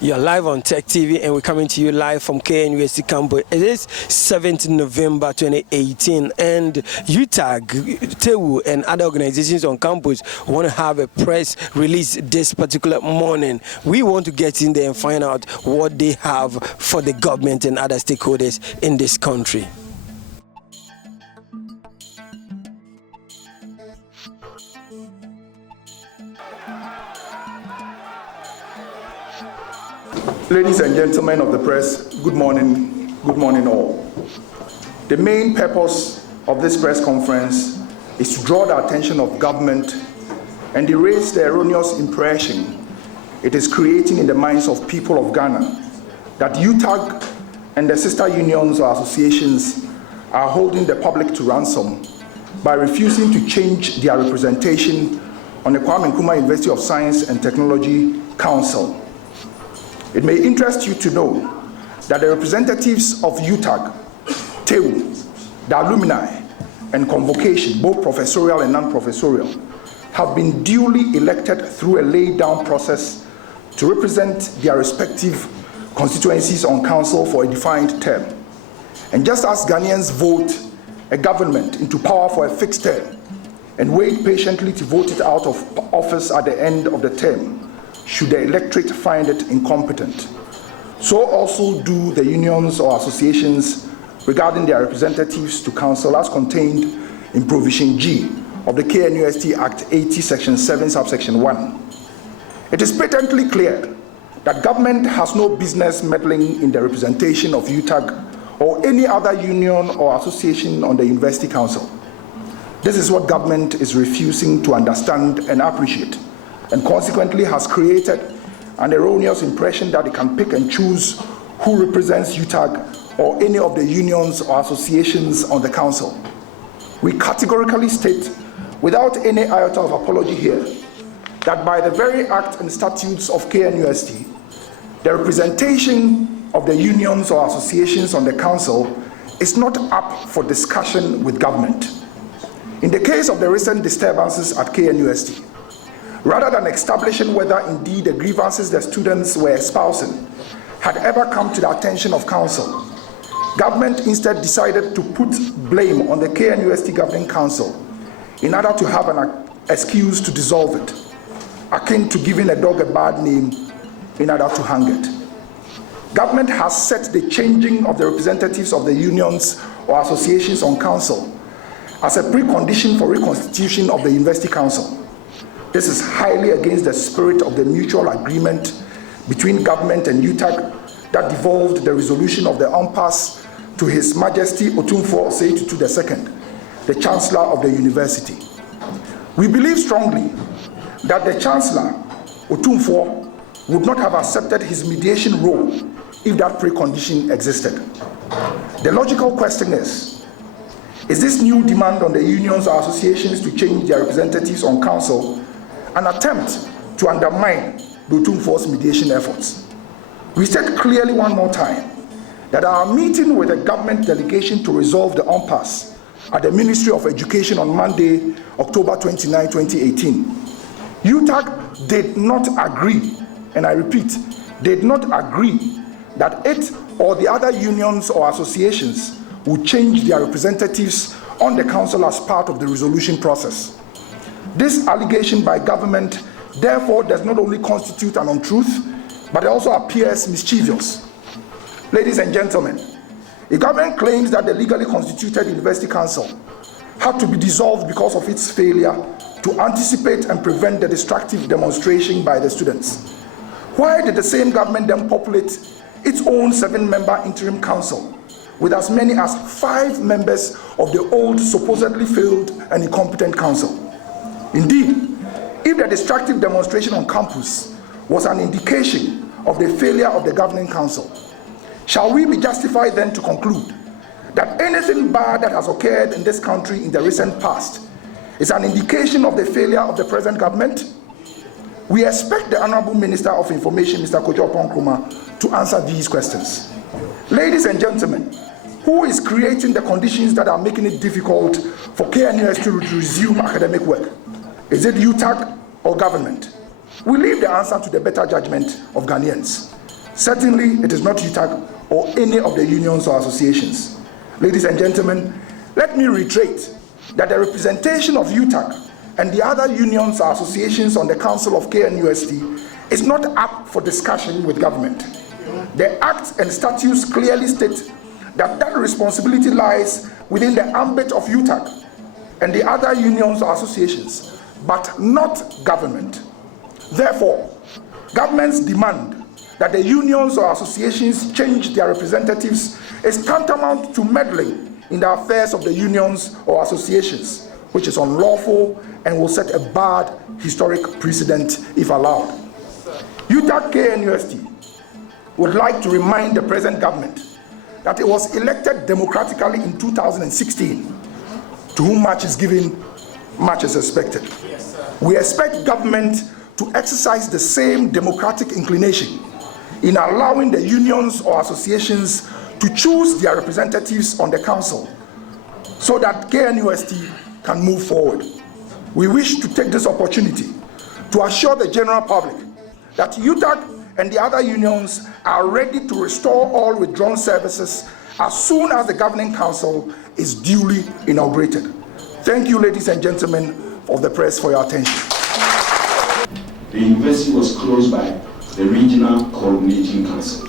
You're live on Tech TV and we're coming to you live from KNUST campus. It is 7th November 2018 and UTAG, TEWU and other organizations on campus want to have a press release this particular morning. We want to get in there and find out what they have for the government and other stakeholders in this country. Ladies and gentlemen of the press, good morning all. The main purpose of this press conference is to draw the attention of government and erase the erroneous impression it is creating in the minds of people of Ghana that UTAG and the sister unions or associations are holding the public to ransom by refusing to change their representation on the Kwame Nkrumah University of Science and Technology Council. It may interest you to know that the representatives of UTAG, TEWU, the Alumni and Convocation, both professorial and non-professorial, have been duly elected through a laid-down process to represent their respective constituencies on council for a defined term. And just as Ghanaians vote a government into power for a fixed term and wait patiently to vote it out of office at the end of the term, should the electorate find it incompetent, so also do the unions or associations regarding their representatives to council as contained in Provision G of the KNUST Act 80, Section 7, Subsection 1. It is patently clear that government has no business meddling in the representation of UTAG or any other union or association on the University Council. This is what government is refusing to understand and appreciate, and consequently has created an erroneous impression that it can pick and choose who represents UTAG or any of the unions or associations on the council. We categorically state, without any iota of apology here, that by the very act and statutes of KNUST, the representation of the unions or associations on the council is not up for discussion with government. In the case of the recent disturbances at KNUST, rather than establishing whether indeed the grievances the students were espousing had ever come to the attention of council, government instead decided to put blame on the KNUST Governing Council in order to have an excuse to dissolve it, akin to giving a dog a bad name in order to hang it. Government has set the changing of the representatives of the unions or associations on council as a precondition for reconstitution of the University Council. This is highly against the spirit of the mutual agreement between government and UTAG that devolved the resolution of the impasse to His Majesty Otumfuo Osei-Tutu II, the Chancellor of the University. We believe strongly that the Chancellor, Otumfuo, would not have accepted his mediation role if that precondition existed. The logical question is this new demand on the unions or associations to change their representatives on council an attempt to undermine Otumfuo's mediation efforts? We state clearly one more time that our meeting with the government delegation to resolve the impasse at the Ministry of Education on Monday, October 29, 2018, UTAG did not agree, and I repeat, did not agree that it or the other unions or associations would change their representatives on the council as part of the resolution process. This allegation by government therefore does not only constitute an untruth, but it also appears mischievous. Ladies and gentlemen, the government claims that the legally constituted University Council had to be dissolved because of its failure to anticipate and prevent the destructive demonstration by the students. Why did the same government then populate its own 7-member interim council with as many as 5 members of the old, supposedly failed and incompetent council? Indeed, if the destructive demonstration on campus was an indication of the failure of the governing council, shall we be justified then to conclude that anything bad that has occurred in this country in the recent past is an indication of the failure of the present government? We expect the Honorable Minister of Information, Mr. Kojo Nkrumah, to answer these questions. Ladies and gentlemen, who is creating the conditions that are making it difficult for KNUST to resume academic work? Is it UTAG or government? We leave the answer to the better judgment of Ghanaians. Certainly, it is not UTAG or any of the unions or associations. Ladies and gentlemen, let me reiterate that the representation of UTAG and the other unions or associations on the Council of KNUST is not up for discussion with government. The Act and statutes clearly state that that responsibility lies within the ambit of UTAG and the other unions or associations, but not government. Therefore, government's demand that the unions or associations change their representatives is tantamount to meddling in the affairs of the unions or associations, which is unlawful and will set a bad historic precedent if allowed. UTAG KNUST would like to remind the present government that it was elected democratically in 2016. To whom much is given, much is expected. We expect government to exercise the same democratic inclination in allowing the unions or associations to choose their representatives on the council so that KNUST can move forward. We wish to take this opportunity to assure the general public that UTAG and the other unions are ready to restore all withdrawn services as soon as the governing council is duly inaugurated. Thank you, ladies and gentlemen of the press, for your attention. The university was closed by the regional coordinating council.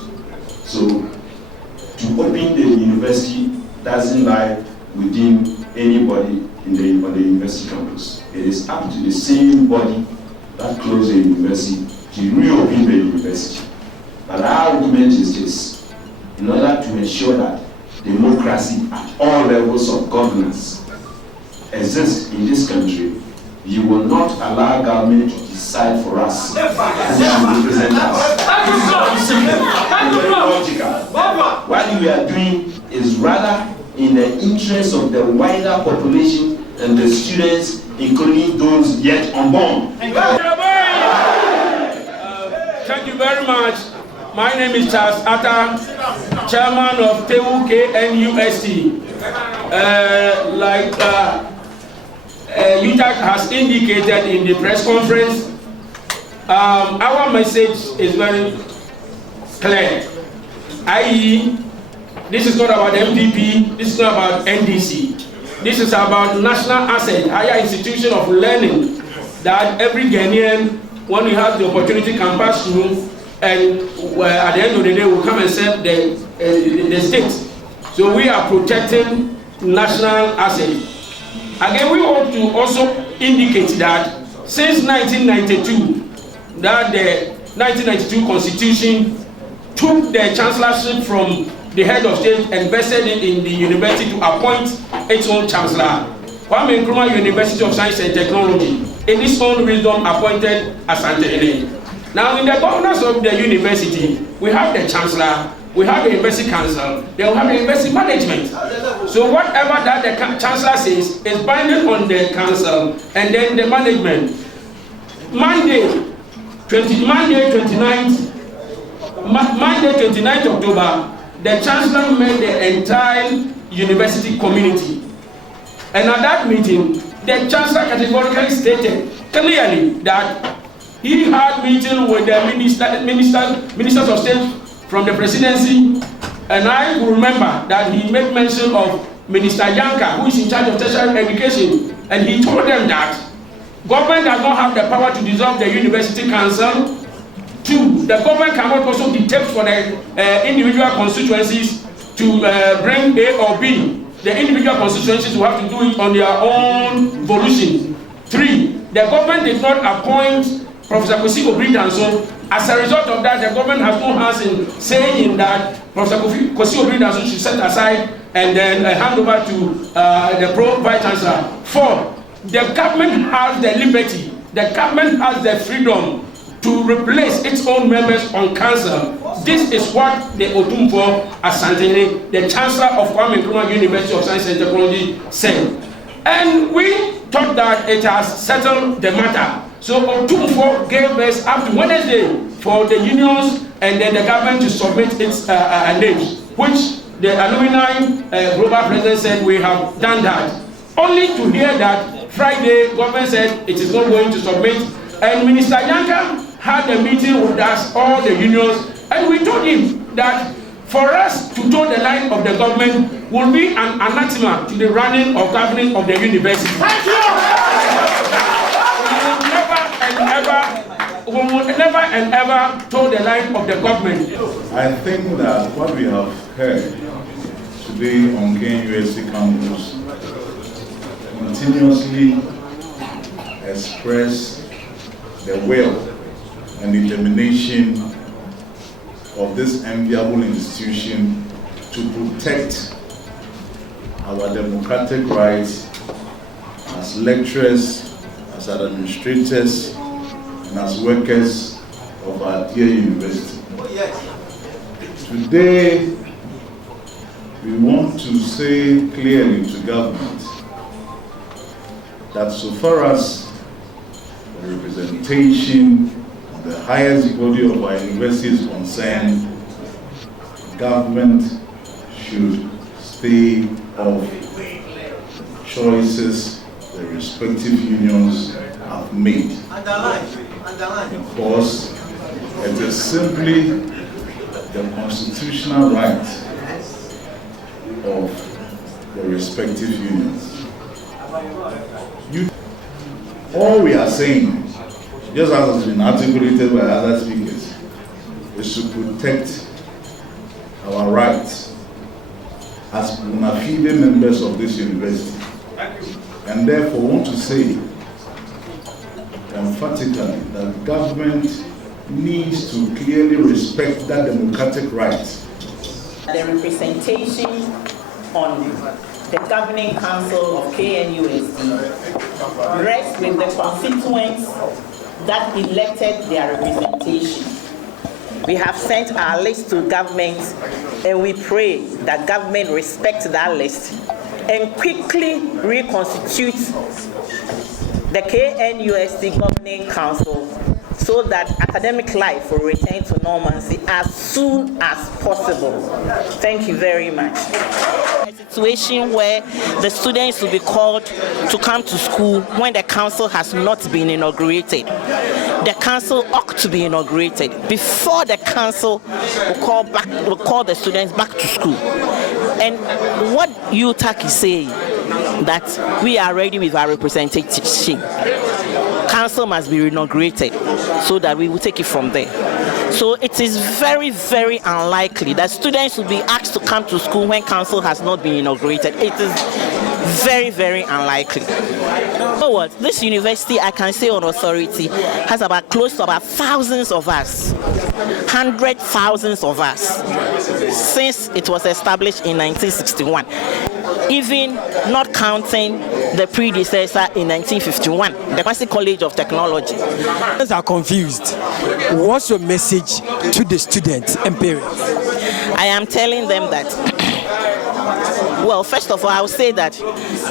So to open the university doesn't lie within anybody on the university campus. It is up to the same body that closed the university to reopen the university. But our argument is this: in order to ensure that democracy at all levels of governance exists in this country, you will not allow government to decide for us who should represent us. Very logical. What we are doing is rather in the interest of the wider population and the students, including those yet unborn. Thank you very much. My name is Chancellor, Chairman of TEWU KNUST. UTAG has indicated in the press conference, our message is very clear. i.e., this is not about MPP, this is not about NDC. This is about national asset, higher institution of learning that every Ghanaian, when we have the opportunity, can pass through, and at the end of the day will come and serve the state. So we are protecting national asset. Again, we want to also indicate that since 1992, that the 1992 Constitution took the chancellorship from the head of state and vested it in the university to appoint its own chancellor. Kwame Nkrumah University of Science and Technology, in its own wisdom, appointed Asante. Now, in the governance of the university, we have the chancellor, we have the university council, then we have the university management. So whatever that the chancellor says is binding on the council and then the management. Monday 29th October, the chancellor met the entire university community. And at that meeting, the chancellor categorically stated clearly that he had meeting with the ministers of state from the presidency, and I remember that he made mention of Minister Yanka, who is in charge of tertiary education, and he told them that government does not have the power to dissolve the university council. Two, the government cannot also dictate for the individual constituencies to bring A or B. The individual constituencies will have to do it on their own volition. Three, the government did not appoint Professor Kwesi Obrindanso. As a result of that, the government has no hands in saying that Professor Kwesi Obrindanso should set aside and then hand over to the Pro-Vice Chancellor. Four, the government has the liberty, the government has the freedom to replace its own members on council. This is what the Otumfo Asante, the Chancellor of Kwame Nkrumah University of Science and Technology, said. And we thought that it has settled the matter. So Otumfo gave us up to Wednesday for the unions and then the government to submit its names, which the Alumni Global President said we have done that. Only to hear that Friday, government said it is not going to submit, and Minister Yanka had a meeting with us, all the unions, And we told him that for us to toe the line of the government will be an anathema to the running or governing of the university. Thank you. We will never and ever toe the line of the government. I think that what we have heard today on KNUST campus continuously express the will and determination of this enviable institution to protect our democratic rights as lecturers, as administrators, and as workers of our dear university. Today, we want to say clearly to government that so far as the representation of the highest body of our university is concerned, government should stay off choices the respective unions have made. Because it is simply the constitutional right of the respective unions. All we are saying, just as has been articulated by other speakers, is to protect our rights as bona fide members of this university. And therefore want to say emphatically that government needs to clearly respect that democratic right. The representation on the governing council of KNUST rests with the constituents that elected their representation. We have sent our list to government, and we pray that government respects that list and quickly reconstitute the KNUST Governing Council so that academic life will return to normalcy as soon as possible. Thank you very much. A situation where the students will be called to come to school when the council has not been inaugurated. The council ought to be inaugurated before the council will call the students back to school. And what UTAG is saying, that we are ready with our representation. Council must be inaugurated so that we will take it from there. So it is very, very unlikely that students will be asked to come to school when council has not been inaugurated. It is very, very unlikely. So what? This university, I can say on authority, has about close to about thousands of us, 100,000 of us, since it was established in 1961. Even not counting the predecessor in 1951, the Massey College of Technology. Students are confused. What's your message to the students and parents? I am telling them that, well, first of all, I will say that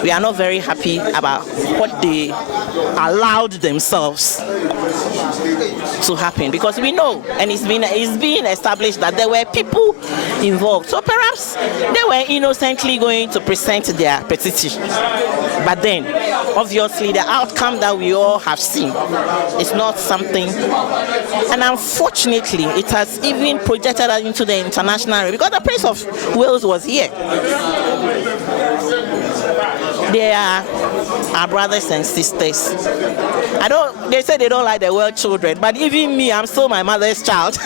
we are not very happy about what they allowed themselves to happen, because we know, and it's being established that there were people involved. So perhaps they were innocently going to present their petition. But then, obviously, the outcome that we all have seen is not something, and unfortunately, it has even projected us into the international, because the Prince of Wales was here. They are our brothers and sisters. They say they don't like the word children, but even me, I'm still my mother's child.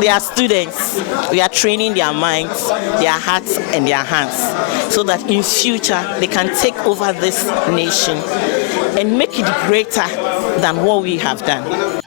They are students. We are training their minds, their hearts, and their hands, so that in future they can take over this nation and make it greater than what we have done.